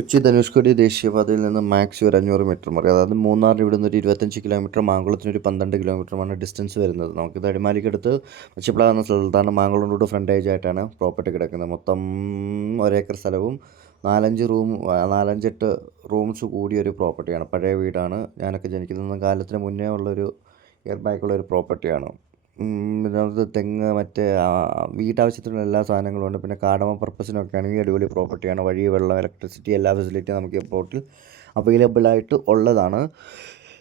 കൊച്ചി ധനുഷ്കോടി ദേശീയപാതയിൽ നിന്ന് മാക്സ് ഒരു 500 മീറ്റർ മാറി, അതായത് മൂന്നാറിന് ഇവിടെ നിന്ന് ഒരു 25 കിലോമീറ്റർ, മാങ്കുളത്തിന് ഒരു 12 കിലോമീറ്ററുമാണ് ഡിസ്റ്റൻസ് വരുന്നത്. നമുക്കിത് അടിമാലിക്കടുത്ത് പച്ചപ്ല എന്ന സ്ഥലത്താണ്. മാങ്കുളം റോഡ് ഫ്രണ്ടേജ് ആയിട്ടാണ് പ്രോപ്പർട്ടി കിടക്കുന്നത്. മൊത്തം 1 ഏക്കർ സ്ഥലവും 4-8 റൂംസ് കൂടിയൊരു പ്രോപ്പർട്ടിയാണ്. പഴയ വീടാണ്. ഞാനൊക്കെ ജനിക്കുന്ന കാലത്തിന് മുന്നേ ഉള്ളൊരു ഇയർ ബാക്കുള്ള ഒരു പ്രോപ്പർട്ടിയാണ്. ഇതിനകത്ത് തെങ്ങ്, മറ്റേ വീട്ടാവശ്യത്തിനുള്ള എല്ലാ സാധനങ്ങളും ഉണ്ട്. പിന്നെ കാർഡമ പർപ്പസിനൊക്കെ ആണെങ്കിൽ അടിപൊളി പ്രോപ്പർട്ടിയാണ്. വഴി, വെള്ളം, ഇലക്ട്രിസിറ്റി എല്ലാ ഫെസിലിറ്റിയും നമുക്ക് ഈ പ്ലോട്ടിൽ അവൈലബിളായിട്ട് ഉള്ളതാണ്.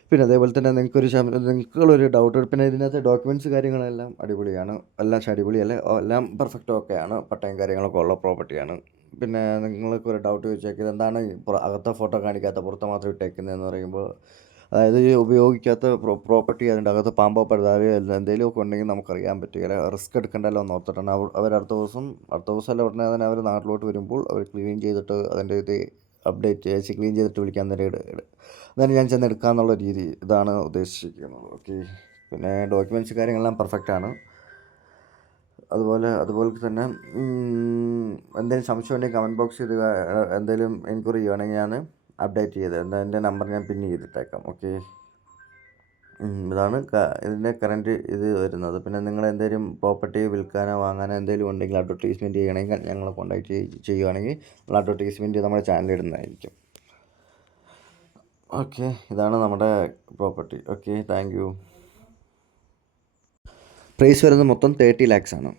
പിന്നെ അതേപോലെ തന്നെ നിങ്ങൾക്കൊരു ഡൗട്ട്, പിന്നെ ഇതിനകത്ത് ഡോക്യുമെൻറ്റ്സ് കാര്യങ്ങളെല്ലാം അടിപൊളിയാണ്. എല്ലാം അടിപൊളിയല്ല, എല്ലാം പെർഫെക്റ്റ് ഓക്കെയാണ്. പട്ടയം കാര്യങ്ങളൊക്കെ ഉള്ള പ്രോപ്പർട്ടിയാണ്. പിന്നെ നിങ്ങൾക്കൊരു ഡൗട്ട് ചോദിച്ചേക്കുന്നത് എന്താണ് അകത്തെ ഫോട്ടോ കാണിക്കാത്ത, പുറത്ത് മാത്രം ഇട്ടേക്കുന്നതെന്ന് പറയുമ്പോൾ, അതായത് ഈ ഉപയോഗിക്കാത്ത പ്രോപ്പർട്ടി അതിൻ്റെ അകത്ത് പാമ്പോ പഴുതാരയോ എന്തെങ്കിലുമൊക്കെ ഉണ്ടെങ്കിൽ നമുക്കറിയാൻ പറ്റുകയില്ല. റിസ്ക് എടുക്കണ്ടല്ലോ എന്ന് ഓർത്തിട്ടാണ് അവർ അടുത്ത ദിവസമല്ല, ഉടനെ തന്നെ അവർ നാട്ടിലോട്ട് വരുമ്പോൾ അവർ ക്ലീൻ ചെയ്തിട്ട് അതിൻ്റെ ഇത് അപ്ഡേറ്റ് ചെയ്ത് ക്ലീൻ ചെയ്തിട്ട് വിളിക്കാൻ അന്നേരം ഞാൻ ചെന്ന് എടുക്കാമെന്നുള്ള രീതി ഇതാണ് ഉദ്ദേശിക്കുന്നത്. ഓക്കെ. പിന്നെ ഡോക്യുമെൻറ്റ്സ് കാര്യങ്ങളെല്ലാം പെർഫെക്റ്റാണ്. അതുപോലെ തന്നെ എന്തെങ്കിലും സംശയം ഉണ്ടെങ്കിൽ കമൻറ്റ് ബോക്സ് ചെയ്ത് എന്തെങ്കിലും എൻക്വയറി ചെയ്യുകയാണെങ്കിൽ ഞാൻ അപ്ഡേറ്റ് ചെയ്ത് എൻ്റെ നമ്പർ ഞാൻ പിൻ ചെയ്തിട്ടേക്കാം. ഓക്കെ. ഇതാണ് ഇതിൻ്റെ കറൻറ്റ് ഇത് വരുന്നത്. പിന്നെ നിങ്ങൾ എന്തെങ്കിലും പ്രോപ്പർട്ടി വിൽക്കാനോ വാങ്ങാനോ എന്തെങ്കിലും ഉണ്ടെങ്കിൽ അഡ്വർടൈസ്മെൻറ്റ് ചെയ്യണമെങ്കിൽ ഞങ്ങളെ കോൺടാക്റ്റ് ചെയ്യുകയാണെങ്കിൽ നമ്മൾ അഡ്വർടൈസ്മെൻറ്റ് നമ്മുടെ ചാനലിൽ ഇടുന്നതായിരിക്കും. ഓക്കെ. ഇതാണ് നമ്മുടെ property. Okay, thank you. Price വരുന്നത് മൊത്തം 30 lakhs ആണ്.